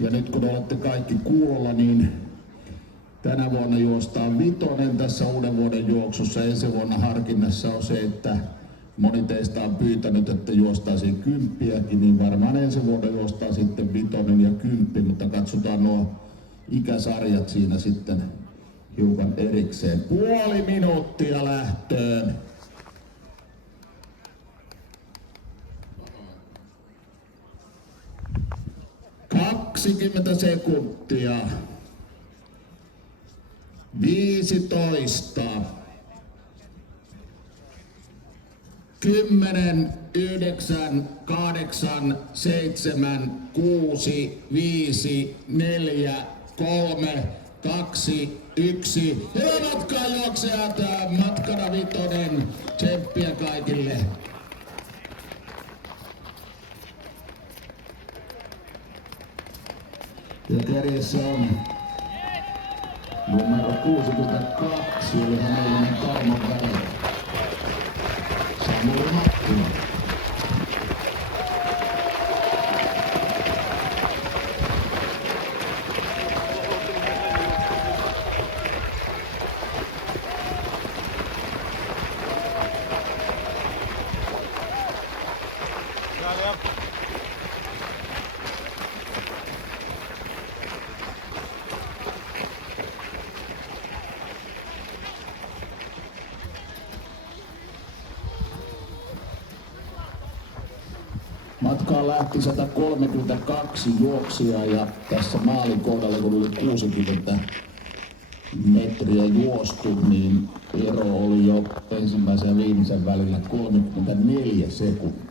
Ja nyt kun olette kaikki kuulolla, niin tänä vuonna juostaan 5 tässä uuden vuoden juoksussa. Ensi vuonna harkinnassa on se, että moni teistä on pyytänyt, että juostaisiin 10, niin varmaan ensi vuonna juostaan sitten 5 ja 10, mutta katsotaan nuo ikäsarjat siinä sitten hiukan erikseen. 0,5 minuuttia lähtöön. 20 sekuntia. 15. 10, 9, 8, 7, 6, 5, 4, 3, 2, 1. Hyvää matkaa juoksijat, matkana 5. Tsemppiä kaikille. Ja kärjessä on numero 62, eli hänellinen Karmon väli. Samuli Mattila. Matkaan lähti 132 juoksijaa ja tässä maalin kohdalla, kun oli 60 metriä juostu, niin ero oli jo ensimmäisen ja viimeisen välillä 34 sekuntia.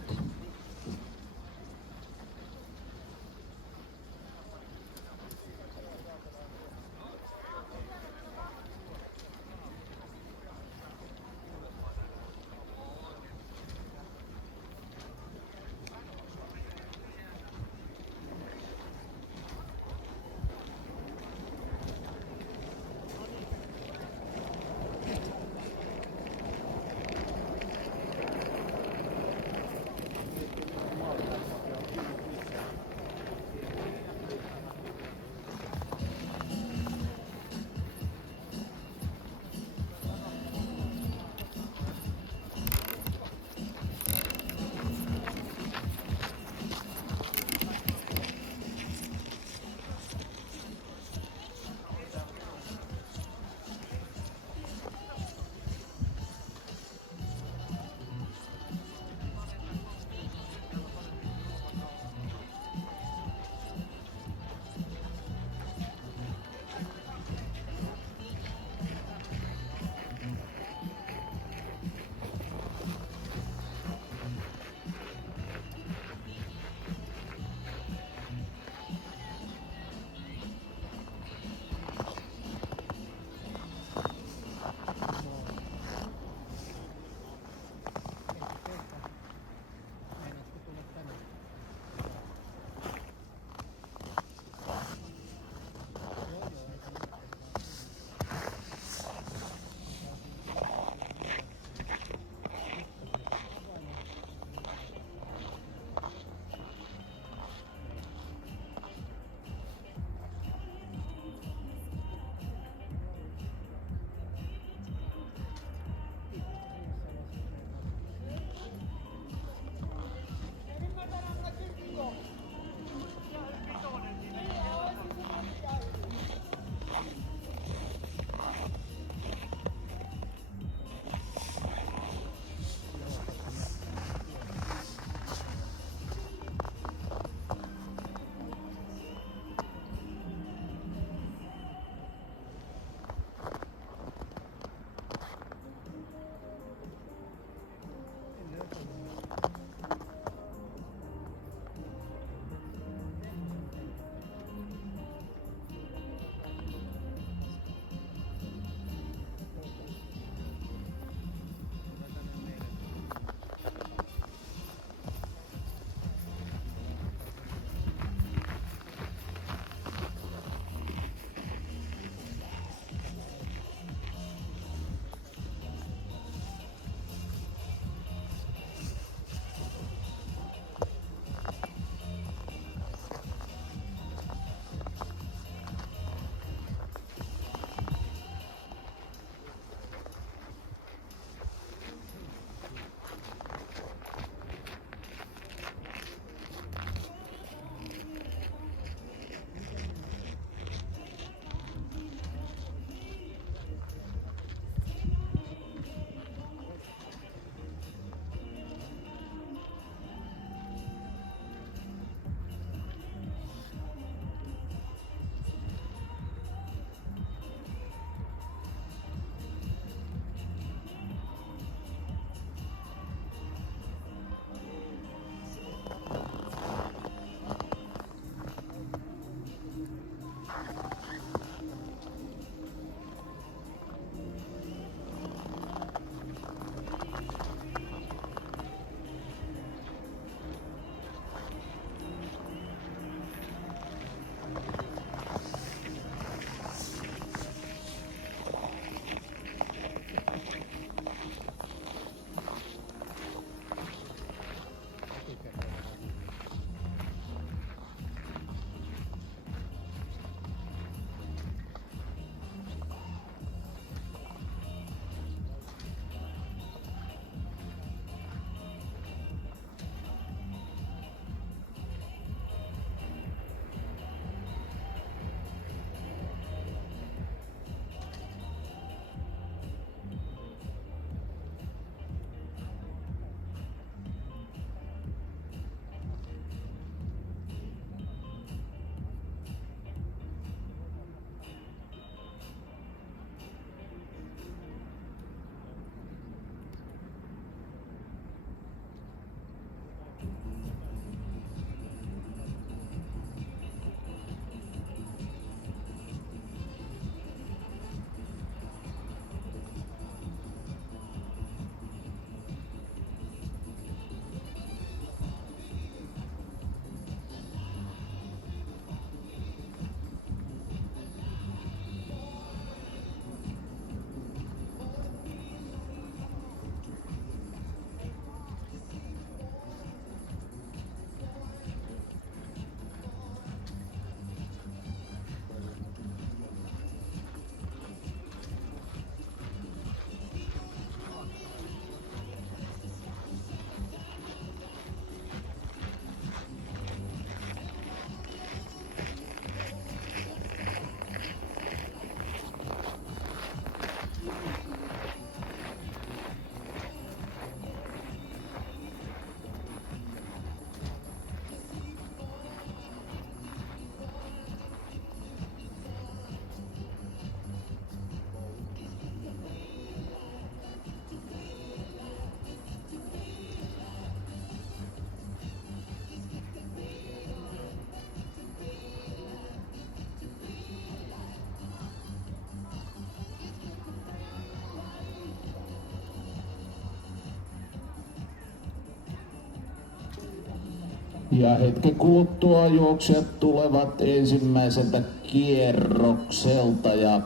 Ja hetken kuluttua juoksijat tulevat ensimmäiseltä kierrokselta ja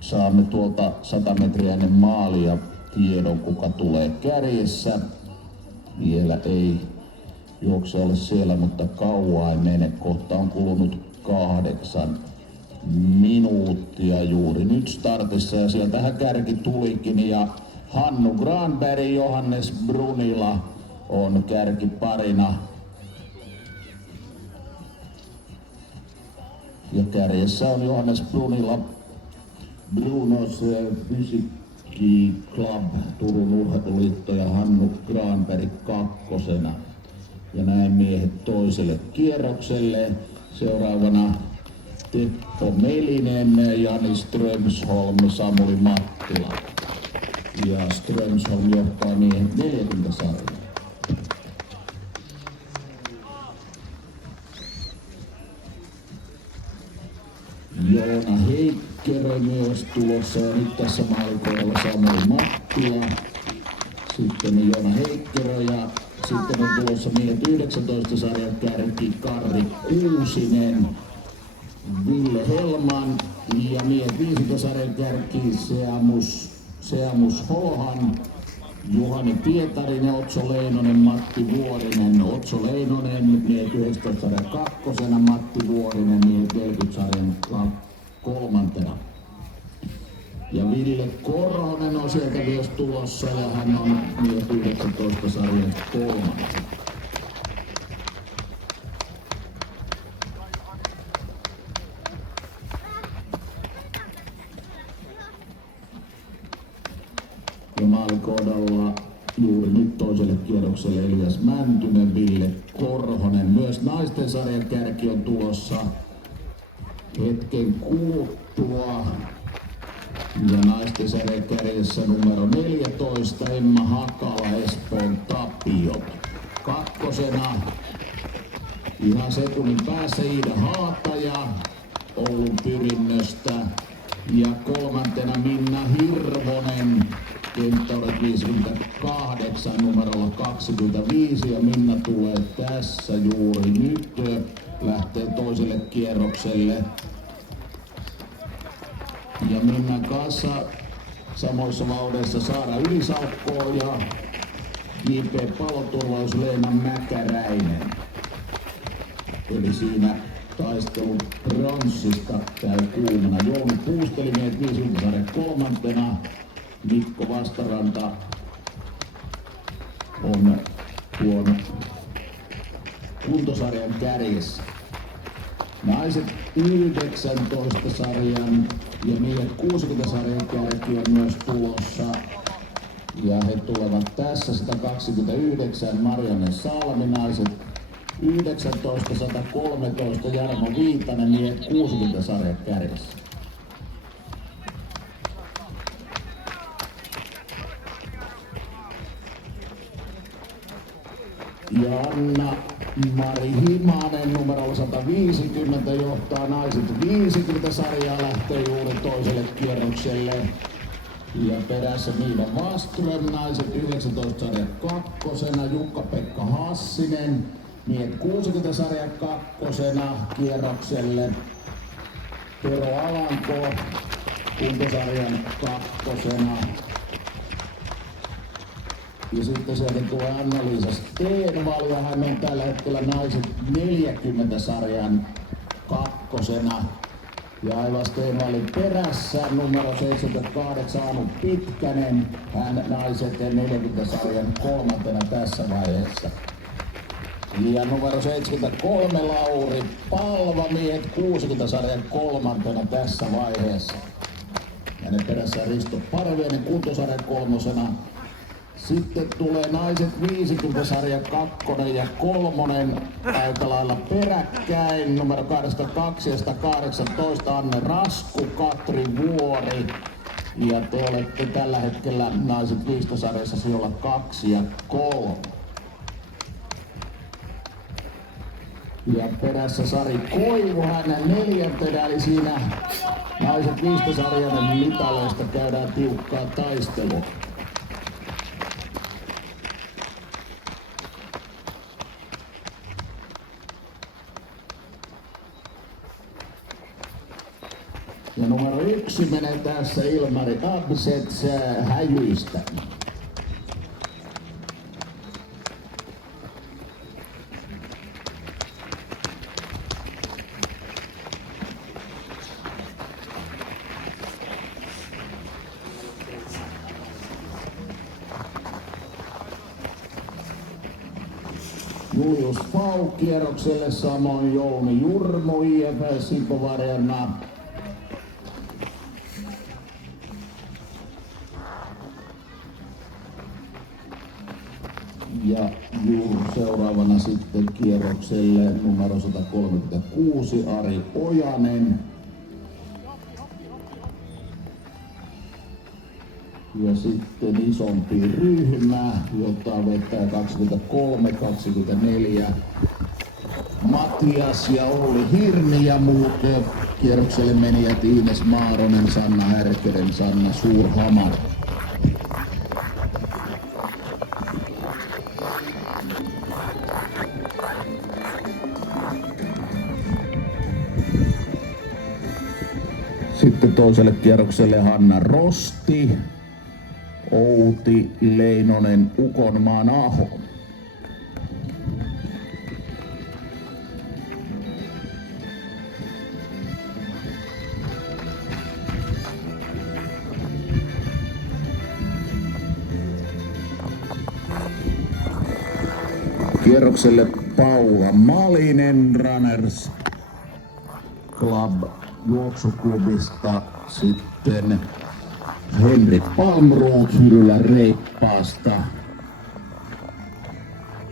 saamme tuolta 100 metriä ennen maalia tiedon, kuka tulee kärjessä. Vielä ei juokse ole siellä, mutta kauaa ei mene. Kohta on kulunut 8 minuuttia juuri nyt startissa ja sieltähän kärki tulikin ja Hannu Granberg, Johannes Brunila on kärkiparina. Ja kärjessä on Johannes Brunila Brunos Fysikki Club Turun Urheiluliitto ja Hannu Granberg kakkosena. Ja näin miehet toiselle kierrokselle. Seuraavana Teppo Melinen, Jani Strömsholm, Samuli Mattila. Ja Strömsholm johtaa miehet 40 sarjaa. Joona Heikkilä myös tulossa ja nyt tässä maalikohdalla Samuli Mattila. Sitten Joona Heikkilä ja sitten on tulossa miehet 19 sarjan kärki Karri Kuusinen, Ville Helman ja miehet 15 sarjan kärki Seamus Holohan, Juhani Pietarinen, Otso Leinonen, Matti Vuorinen. Otso Leinonen miehet 19 sarjan kakkosena, Matti Vuorinen miehet 40 sarjan kolmantena. Ja Ville Korhonen on sieltä myös tulossa ja hän on miehet 19 sarjan kolmantena. Ja maalikohdalla juuri nyt toiselle kierrokselle Elias Mäntynen, Ville Korhonen. Myös naisten sarjan kärki on tulossa hetken kuluttua. Ja naisten sarjan kärjessä numero 14 Emma Hakala, Espoon Tapiot. Kakkosena ihan sekunnin päässä Iida Haataja Oulun Pyrinnöstä. Ja kolmantena Minna Hirvonen, kenttäolet 58 numerolla 25 ja Minna tulee tässä juuri nyt, lähtee toiselle kierrokselle. Ja Minnan kanssa samoissa vauhdissa Saara Ylisalkko ja JP Paloturvaus Leena Mäkäräinen. Eli siinä taistelu pronssista käy kuumana. Jouni Puusteli miehet 50 sarjan kolmantena. Mikko Vastaranta on tuon kuntosarjan kärjessä. Naiset 19 sarjan ja miehet 60 sarjan kärki on myös tulossa. Ja he tulevat tässä 129 Marianne Salmi, naiset 19 113 Jarmo Viitanen, miehet 60 sarjan kärjessä. Ja Anna-Mari Himanen numerolla 150 johtaa naiset 50 sarjaa, lähtee juuri toiselle kierrokselle. Ja perässä Miina Waström, naiset 19 sarjan kakkosena, Jukka-Pekka Hassinen, miehet 60 sarjan kakkosena kierrokselle. Tero Alanko, kuntosarjan kakkosena. Ja sitten sieltä tulee Anna-Liisa Stenvall ja hän on tällä hetkellä naiset 40 sarjan kakkosena. Ja aivan Stenvallin perässä numero 78 Anu Pitkänen, hän naiset 40 sarjan kolmantena tässä vaiheessa. Ja numero 73 Lauri Palva, miehet 60 sarjan kolmantena tässä vaiheessa. Ja ne perässä Risto Parviainen kuntosarjan kolmosena. Sitten tulee naiset 50 sarjan kakkonen ja kolmonen aika lailla peräkkäin. Numero 82 ja 118 Anne Rasku, Katri Vuori. Ja te olette tällä hetkellä naiset 15 sarjassa sijoilla 2 ja 3. Ja perässä Sari Koivu hänen neljäntenä, eli siinä naiset 15 sarjan mitaleista käydään tiukkaa taistelua. Ja numero 1 menee tässä Ilmari Absets Häjyistä. Julius Fau kierrokselle, samoin Jouni Jurmo IF Sipovarena. Ja seuraavana sitten kierrokselle numero 136 Ari Ojanen. Ja sitten isompi ryhmä, jota vetää 23-24 Matias ja Olli Hirni ja muut kierrokselle menijät Ines Maaronen, Sanna Härkönen, Sanna Suurhamar. Sitten toiselle kierrokselle Hanna Rosti, Outi Leinonen, Ukonmaan Aho. Kierrokselle Paula Malinen Runners Club juoksuklubista, sitten Henrik Palmroth Hyrylän Reippaasta.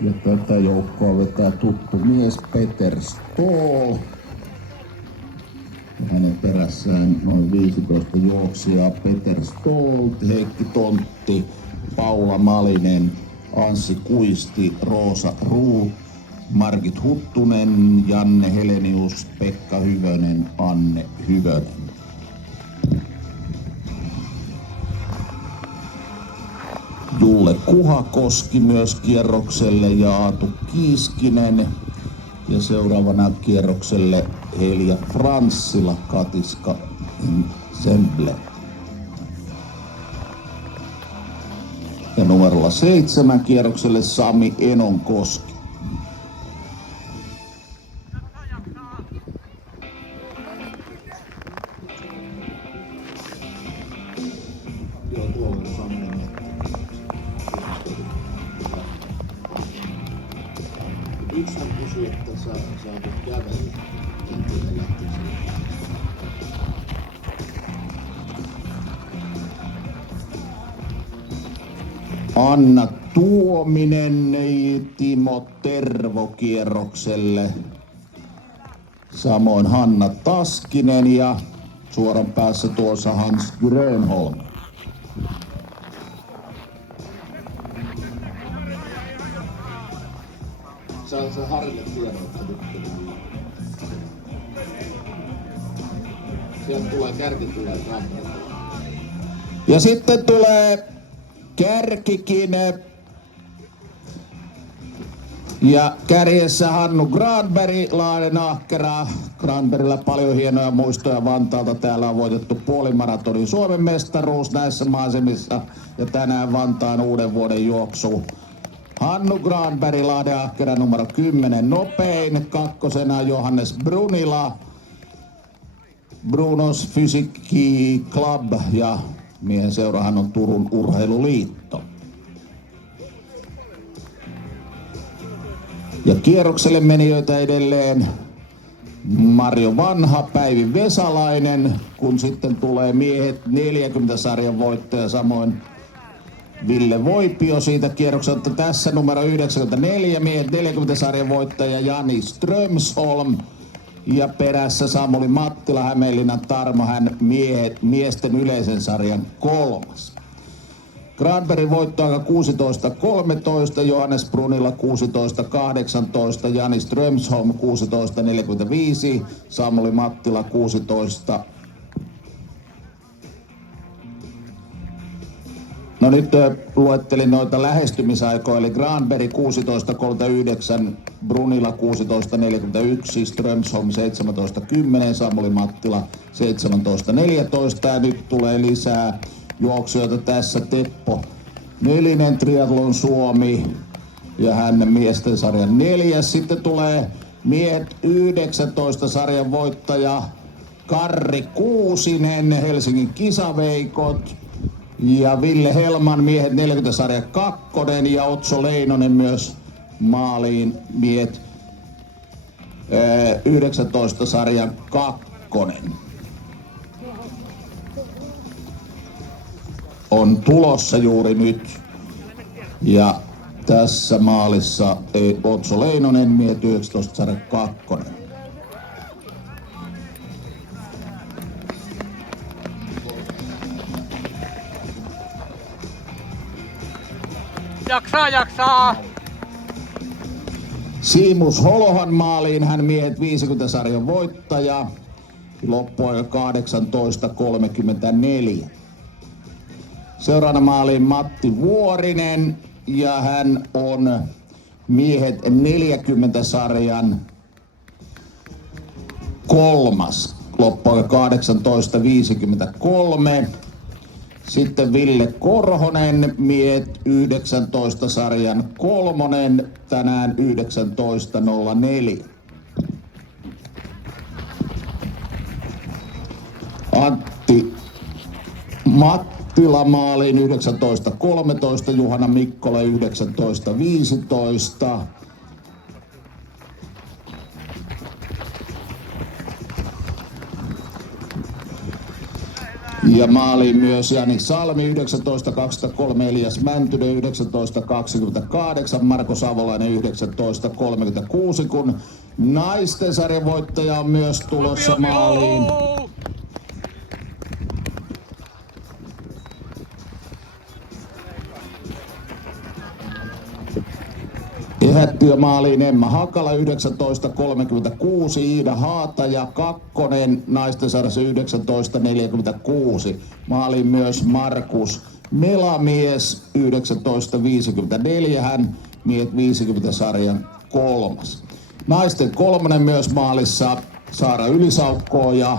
Ja tätä joukkoa vetää tuttu mies Peter Stoll. Hänen perässään noin 15 juoksijaa: Peter Stoll, Heikki Tontti, Paula Malinen, Anssi Kuisti, Roosa Ruu, Margit Huttunen, Janne Helenius, Pekka Hyvönen, Anne Hyvönen. Julle Kuhakoski myös kierrokselle ja Aatu Kiiskinen. Ja seuraavana kierrokselle Helja Franssila, Katiska Semble. Ja numerolla 7 kierrokselle Sami Enonkoski. Joo, tuolla on Sami. Yksi hän kysyi, että saat kävellä. Anna Tuominen, Timo Tervo kierrokselle. Samoin Hanna Taskinen ja suoran päässä tuossa Hans Grönholm. Se Harille tiedottanut. Sieltä tulee kärki tulee kahdelta. Ja sitten tulee kärkikin. Ja kärjessä Hannu Granberg, Lahden ahkera. Granbergillä paljon hienoja muistoja Vantaalta. Täällä on voitettu puolimaratonin Suomen mestaruus näissä maisemissa. Ja tänään Vantaan uuden vuoden juoksu. Hannu Granberg, Lahden ahkera numero 10 nopein. Kakkosena Johannes Brunila, Brunos Fysikki Club ja miehen seurahan on Turun Urheiluliitto. Ja kierrokselle menijöitä edelleen Marjo Vanha, Päivi Vesalainen, kun sitten tulee miehet 40 sarjan voittaja, samoin Ville Voipio siitä kierrokselta. Tässä numero 94, miehet 40 sarjan voittaja Jani Strömsholm. Ja perässä Samuli Mattila, Hämeenlinnan Tarmo, hän miesten yleisen sarjan 3. Granbergin voittoaika 16.13, Johannes Brunilla 16.18, Jani Strömsholm 16.45, Samuli Mattila 16. No nyt luettelin noita lähestymisaikoja, eli Granberg 16.39, Brunila 16.41, Strömsholm 17.10, Samuli Mattila 17.14 ja nyt tulee lisää juoksijoita tässä. Teppo Nelinen, Triathlon Suomi ja hän miesten sarjan 4. Sitten tulee miehet 19 sarjan voittaja Karri Kuusinen, Helsingin kisaveikot. Ja Ville Helman miehet 40 sarja 2 ja Otso Leinonen myös maaliin miehet 19 sarjan 2. On tulossa juuri nyt ja tässä maalissa Otso Leinonen miehet 19 sarja 2. Jaksaa! Siimus Holohan maaliin, hän miehet 50 sarjan voittaja. Loppuaika 18.34. Seuraavana maaliin Matti Vuorinen ja hän on miehet 40 sarjan 3. Loppuaika 18.53. Sitten Ville Korhonen, miehet 19 sarjan 3, tänään 19.04. Antti Mattila maaliin 19.13, Juhana Mikkola 19.15. Ja maaliin myös Jani Salmi 19.23, Elias Mäntynen 19.28, Marko Savolainen 19.36, kun naisten sarjan voittaja on myös tulossa maaliin. Ehättyä maaliin Emma Hakala 19.36, Iida Haataja 2, naisten sarjassa 19.46. Maaliin myös Markus Melamies 19.54, hän miehet 50 sarjan 3. Naisten 3 myös maalissa Saara Ylisaukko ja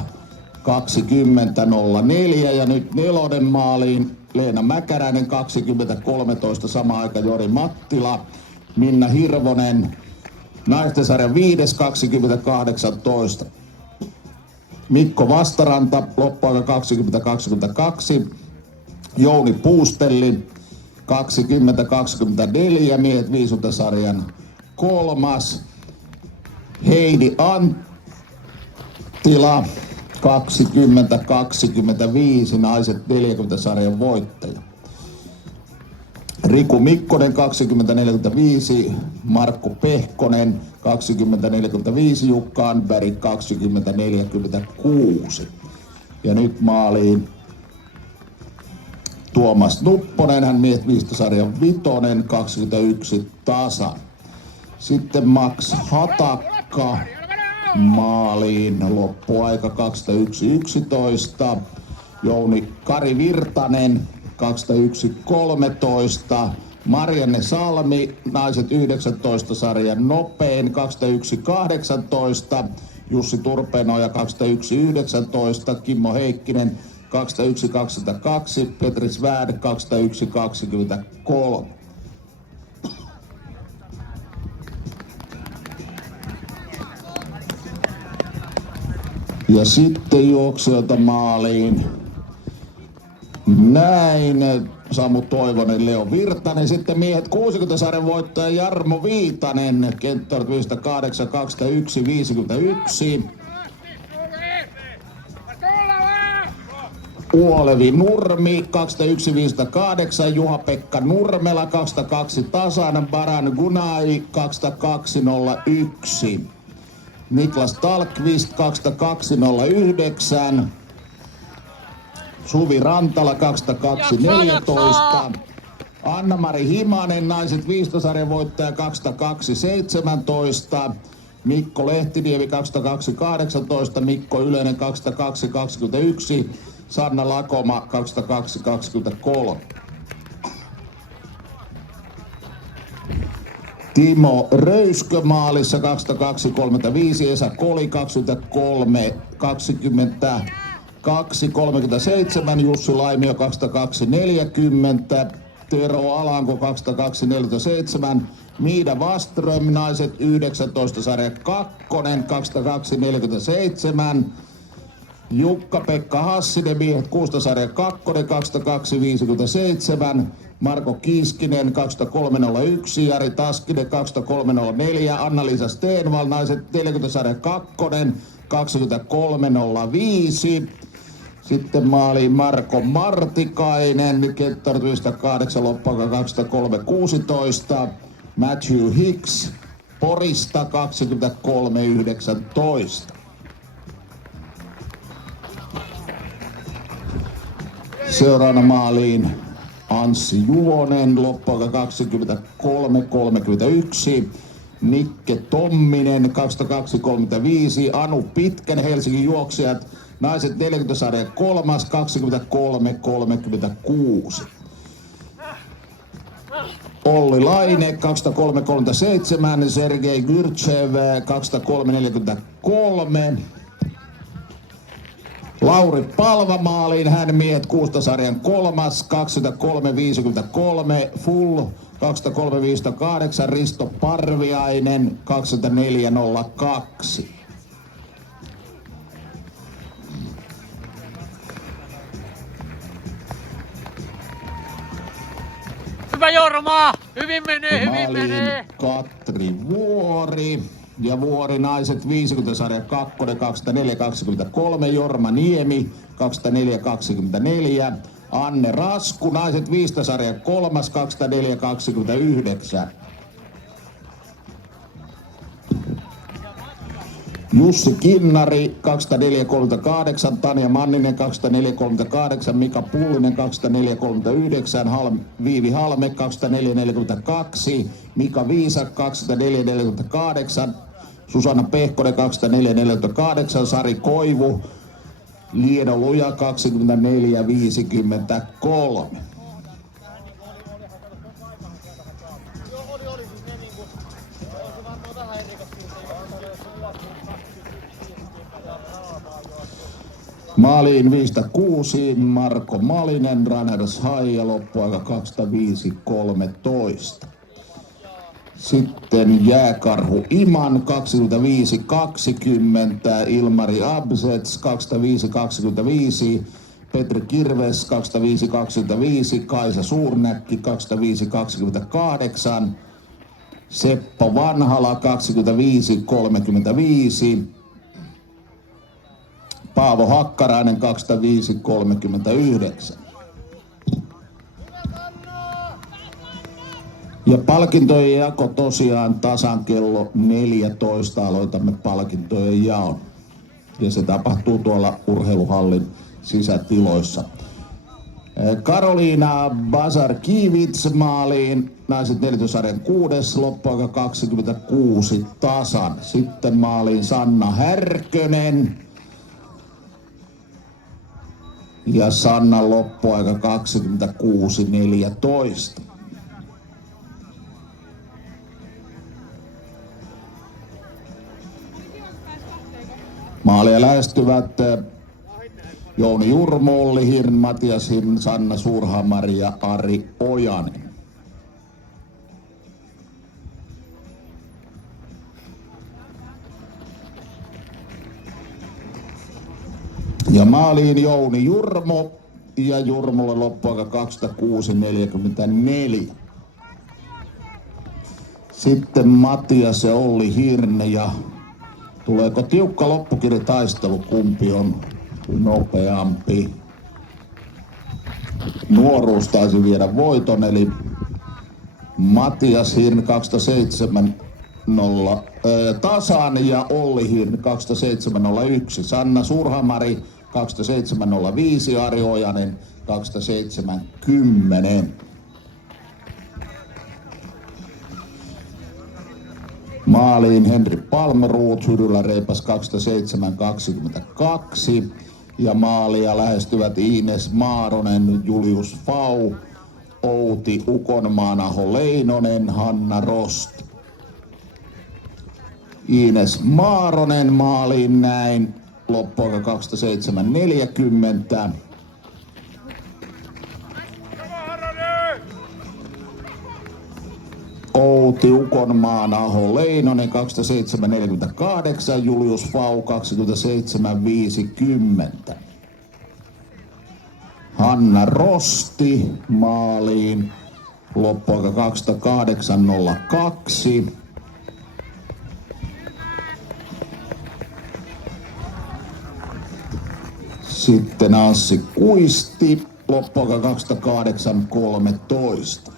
20.04 ja nyt 4 maaliin Leena Mäkäräinen 20.13, sama aika Jori Mattila. Minna Hirvonen, naisten sarjan 5, 20.18. Mikko Vastaranta, loppuaika 20.22. Jouni Puustelli, 20.24, miehet 50 sarjan 3. Heidi Anttila, 20.25, naiset 40 sarjan voittaja. Riku Mikkonen 20.45, Markku Pehkonen 20.45, Jukka Anberg 20.46. Ja nyt maaliin Tuomas Nupponen, hän miehet 15 sarjan 5, 21 tasan. Sitten Max Hatakka maaliin, loppuaika 21.11. Kari Virtanen 21.13. Marianne Salmi, naiset 19 sarjan nopein 21.18. Jussi Turpeenoja 21.19. Kimmo Heikkinen 21.22. Petri Svärd 21.23. Ja sitten juoksijoilta maaliin. Näin, Samu Toivonen, Leo Virtanen, sitten miehet 60 sarjan voittaja Jarmo Viitanen, Kenttorp 58, 21, 51. Uolevi Nurmi 21, 58, Juha-Pekka Nurmela 22 tasan, Baran Gunai 22, 01. Niklas Talkvist 22, 09. Suvi Rantala 22.14. Anna-Mari Himanen, naiset 15 sarjan voittaja 22.17. Mikko Lehtiniemi 22.18. Mikko Ylönen 22.21. Sanna Lakoma 22.23. Timo Röyskö maalissa 22.35, Esa Koli 22.37, Jussi Laimio 22.40, Tero Alanko 22.47, Miida Waström, naiset 19 sarja 2, 22.47, Jukka-Pekka Hassinen, miehet 6 sarja 2, 22.57, Marko Kiiskinen 23.01, Jari Taskinen 23.04, Anna-Liisa Stenvall, naiset 40 sarja 2, 23.05. Sitten maaliin Marko Martikainen, Kettartyistä 8, Loppaaka 23.16, Matthew Hicks Porista 23.19. Seuraavana maaliin Anssi Juvonen, Loppaaka 23.31, Nikke Tomminen 22.35, Anu Pitkän, Helsingin juoksijat, naiset 40 sarja 3, 23.36. Olli Laine 23.37, Sergei Gyrtsev 23.43. Lauri Palva maaliin, hän miehet 6 sarjan 3, 23.53, Full 23.58, Risto Parviainen 24.02. Hyvä Jorma! Hyvin menee! Katri Vuori. Ja Vuori naiset 50 sarja 2, 24.23, Jorma Niemi 24.24, Anne Rasku naiset 5 sarja 3, 24.29. Jussi Kinnari 24.38, Tanja Manninen 24.38, Mika Pullinen 24.39, Viivi Halme 24.42, Mika Viisak 24.48, Susanna Pehkonen 24.48, Sari Koivu, Lieno Luja 24.53. Maaliin 5-6, Marko Malinen, Runners High ja loppuaika 25.13. Sitten Jääkarhu Iman 25.20, Ilmari Absets 25.25, Petri Kirves 25.25, Kaisa Suurnäkki 25.28, Seppo Vanhala 25.35, Paavo Hakkarainen 25.39. Ja palkintojen jako tosiaan tasan kello 14 aloitamme palkintojen jaon. Ja se tapahtuu tuolla urheiluhallin sisätiloissa. Karoliina Bazar-Kivits maaliin, naiset 14 sarjan 6, loppuaika 26 tasan. Sitten maaliin Sanna Härkönen. Ja Sannan loppuaika 26.14. Maalia lähestyvät Jouni Jurmo, Olli Hirn, Matias Hirn, Sanna Suurhamari ja Ari Ojanen. Ja maaliin Jouni Jurmo ja Jurmolle loppuaika 26.44. Sitten Matias ja Olli Hirn ja tuleeko tiukka loppukirjataistelu, kumpi on nopeampi. Nuoruus taisi viedä voiton, eli Matias Hirn 207.0 tasan ja Olli Hirn 207.01. Sanna Surhamari 207.05, Ari Ojanen 207.10. Maaliin Henri Palmroth, Hyrylä reipas 207.22 ja maalia lähestyvät Ines Maaronen, Julius Fau, Outi Ukonmaanaho Leinonen, Hanna Rost. Ines Maaronen maaliin näin. Loppuaika 27.40. Outi Ukonmaan Aho Leinonen 27.48. Julius Vau 27.50. Hanna Rosti maaliin. Loppuaika 28.02. Sitten Anssi Kuisti, loppuaika 28.13.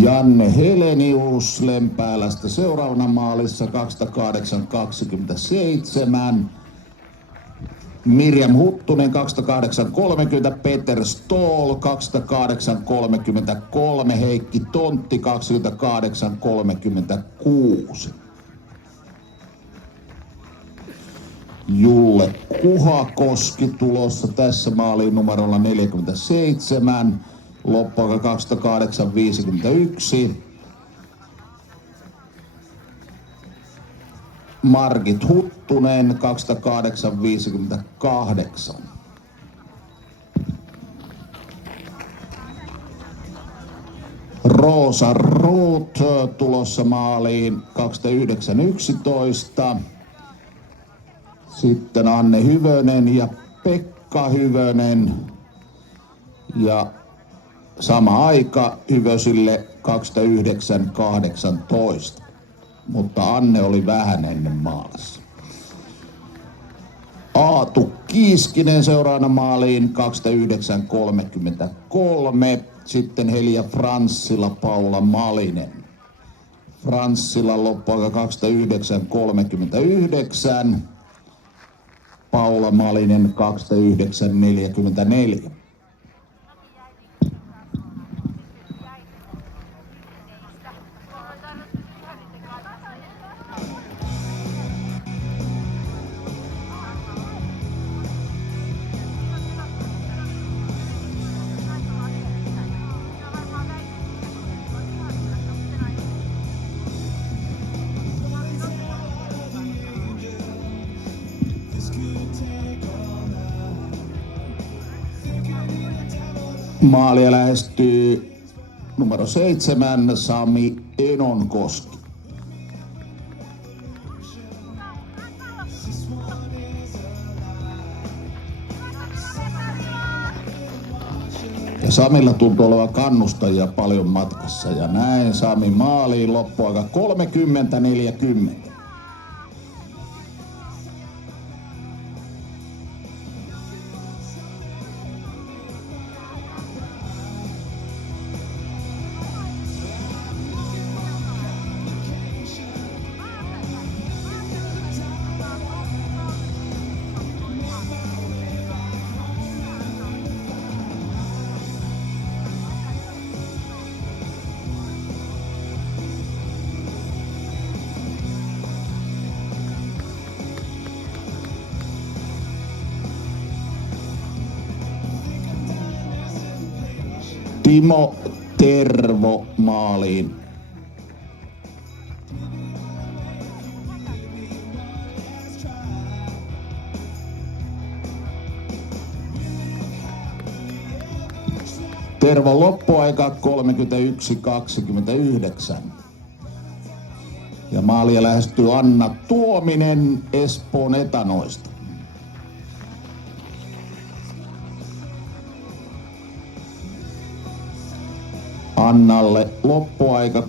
Janne Helenius Lempäälästä seuraavana maalissa 28.27. Mirjam Huttunen 28.30, Peter Stoll 28.33, Heikki Tontti 28.36. Julle Kuhakoski tulossa tässä maaliin numerolla 47, loppuaika 28.51. Margit Huttunen 28.58. Roosa Roth tulossa maaliin 29.11. Sitten Anne Hyvönen ja Pekka Hyvönen. Ja sama aika Hyvösille 29.18. Mutta Anne oli vähän ennen maalissa. Aatu Kiiskinen seuraavana maaliin 29.33. Sitten Helja Franssila, Paula Malinen. Franssila loppuaika 29.39. Paula Malinen 29.44. Maalia lähestyy numero 7, Sami Enonkoski. Ja Samilla tuntuu olevan kannustajia paljon matkassa. Ja näin Sami maaliin, loppuaika 30.40. Timo Tervo maaliin. Tervo loppuaika 31.29. Ja maalia lähestyy Anna Tuominen Espoon Etanoista. Annalle loppuaika 31.52.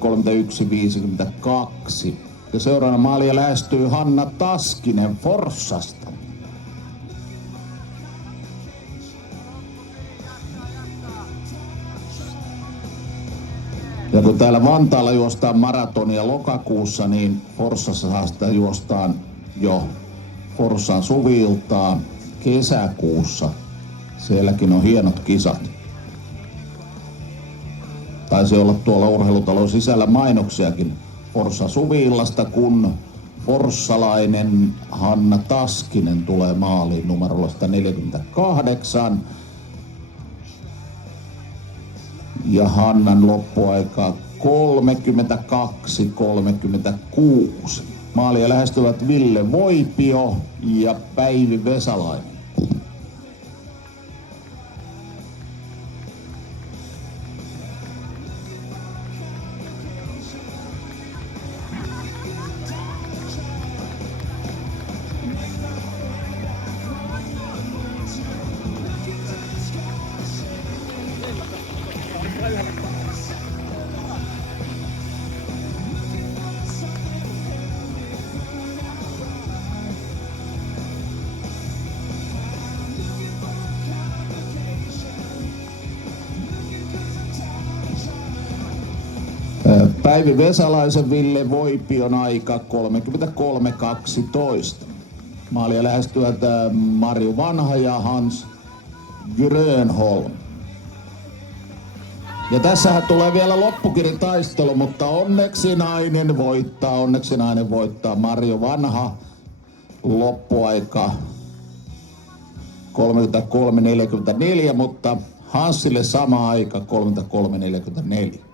Ja seuraavana maalia lähestyy Hanna Taskinen Forssasta. Ja kun täällä Vantaalla juostaan maratonia lokakuussa, niin Forssassa sitä juostaan jo Forssan suvi-iltaa kesäkuussa. Sielläkin on hienot kisat. Taisi olla tuolla urheilutalon sisällä mainoksiakin Forssan suvi-illasta, kun forssalainen Hanna Taskinen tulee maaliin numerolla 148. Ja Hannan loppuaika 32-36. Maalia lähestyvät Ville Voipio ja Päivi Vesalainen. Päivi Vesalaisen Ville Voipion aika 33-12. Maalia lähestyvät Marju Vanha ja Hans Grönholm. Ja tässähän tulee vielä loppukirjataistelu, mutta onneksi nainen voittaa. Marju Vanha loppuaika 33-44, mutta Hansille sama aika 33-44.